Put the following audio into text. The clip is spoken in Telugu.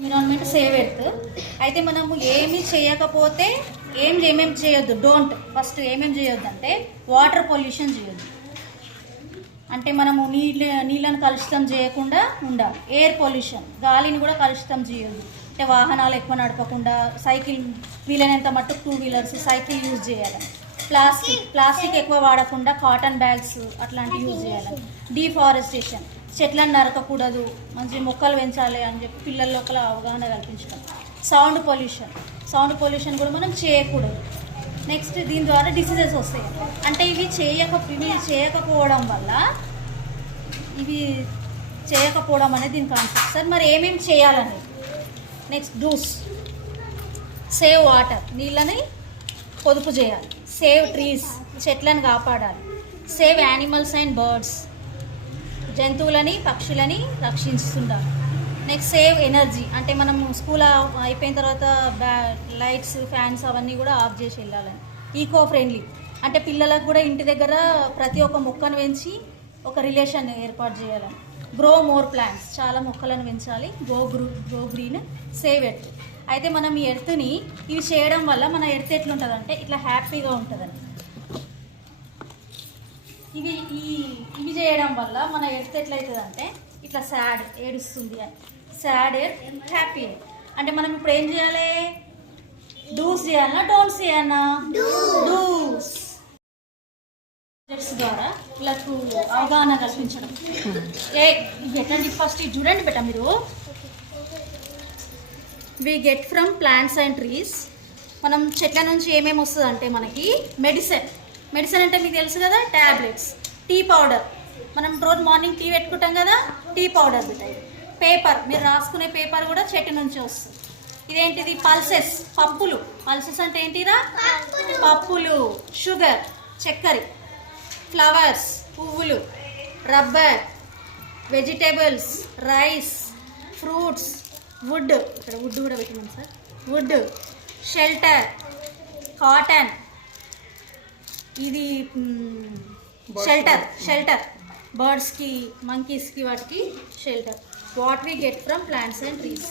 Environment save earth. అయితే మనము ఏమి చేయకపోతే ఏమేమి చేయొద్దు, డోంట్ ఫస్ట్ ఏమేమి చేయొద్దు అంటే వాటర్ పొల్యూషన్ చేయొద్దు. అంటే మనము నీళ్ళను కలుషితం చేయకుండా ఉండాలి. ఎయిర్ పొల్యూషన్, గాలిని కూడా కలుషితం చేయొద్దు. అంటే వాహనాలు ఎక్కువ నడపకుండా సైకిల్, వీలైనంత మట్టుకు 2 వీలర్స్ సైకిల్ యూజ్ చేయాలి. ప్లాస్టిక్ ఎక్కువ వాడకుండా కాటన్ బ్యాగ్స్ అట్లాంటివి యూజ్ చేయాలి. డీఫారెస్టేషన్, చెట్లను నరకకూడదు, మంచి మొక్కలు పెంచాలి అని చెప్పి పిల్లల లోపల అవగాహన కల్పించడం. సౌండ్ పొల్యూషన్ కూడా మనం చేయకూడదు. నెక్స్ట్ దీని ద్వారా డిసీజెస్ వస్తాయి. అంటే ఇవి చేయకపోవడం అనేది దీని కాన్సెప్ట్ సార్. మరి ఏమేమి చేయాలని నెక్స్ట్ డూస్: సేవ్ వాటర్, నీళ్ళని పొదుపు చేయాలి. సేవ్ ట్రీస్, చెట్లను కాపాడాలి. సేవ్ యానిమల్స్ అండ్ బర్డ్స్, జంతువులని పక్షులని రక్షిస్తుండాలి. నెక్స్ట్ సేవ్ ఎనర్జీ, అంటే మనం స్కూల్ అయిపోయిన తర్వాత లైట్స్ ఫ్యాన్స్ అవన్నీ కూడా ఆఫ్ చేసి వెళ్ళాలని. ఈకో ఫ్రెండ్లీ, అంటే పిల్లలకు కూడా ఇంటి దగ్గర ప్రతి ఒక్క మొక్కను పెంచి ఒక రిలేషన్ ఏర్పాటు చేయాలని. గ్రో మోర్ ప్లాంట్స్, చాలా మొక్కలను పెంచాలి. Grow green. సేవ్ ఎర్త్, అయితే మనం ఈ ఎర్త్ని ఇవి చేయడం వల్ల మన ఎర్త్ ఎట్లుంటుందంటే ఇట్లా హ్యాపీగా ఉంటుందని. ఇవి చేయడం వల్ల మన ఎర్త్ ఎట్లయితుందంటే ఇట్లా సాడ్, ఏడుస్తుంది అని. Sad earth, happy earth. అంటే మనం ఇప్పుడు ఏం చేయాలి? డూస్ చేయాలన్నా డోంట్స్ చేయాలన్నా? డూస్ ద్వారా వీళ్ళకు అవగాహన కల్పించడం. ఎట్లాంటి ఫస్ట్ చూడండి బెట మీరు. We get from plants and trees, మనం చెట్ల నుంచి ఏమేమి వస్తుంది అంటే మనకి మెడిసిన్ అంటే మీకు తెలుసు కదా, ట్యాబ్లెట్స్. టీ పౌడర్, మనం రోజు మార్నింగ్ టీ పెట్టుకుంటాం కదా, టీ పౌడర్ పెట్టాయి. పేపర్, మీరు రాసుకునే పేపర్ కూడా చెట్టు నుంచి వస్తుంది. ఇదేంటిది? పల్సెస్, పప్పులు. పల్సెస్ అంటే ఏంటిరా? పప్పులు. షుగర్, చక్కెర. ఫ్లవర్స్, పువ్వులు. Rubber, vegetables, rice, fruits. Wood, ఇక్కడ వుడ్ కూడా పెట్టినాం సార్. వుడ్. Shelter, cotton. ఇది షెల్టర్ బర్డ్స్కి, మంకీస్కి, వాటికి shelter. What we get from plants and trees.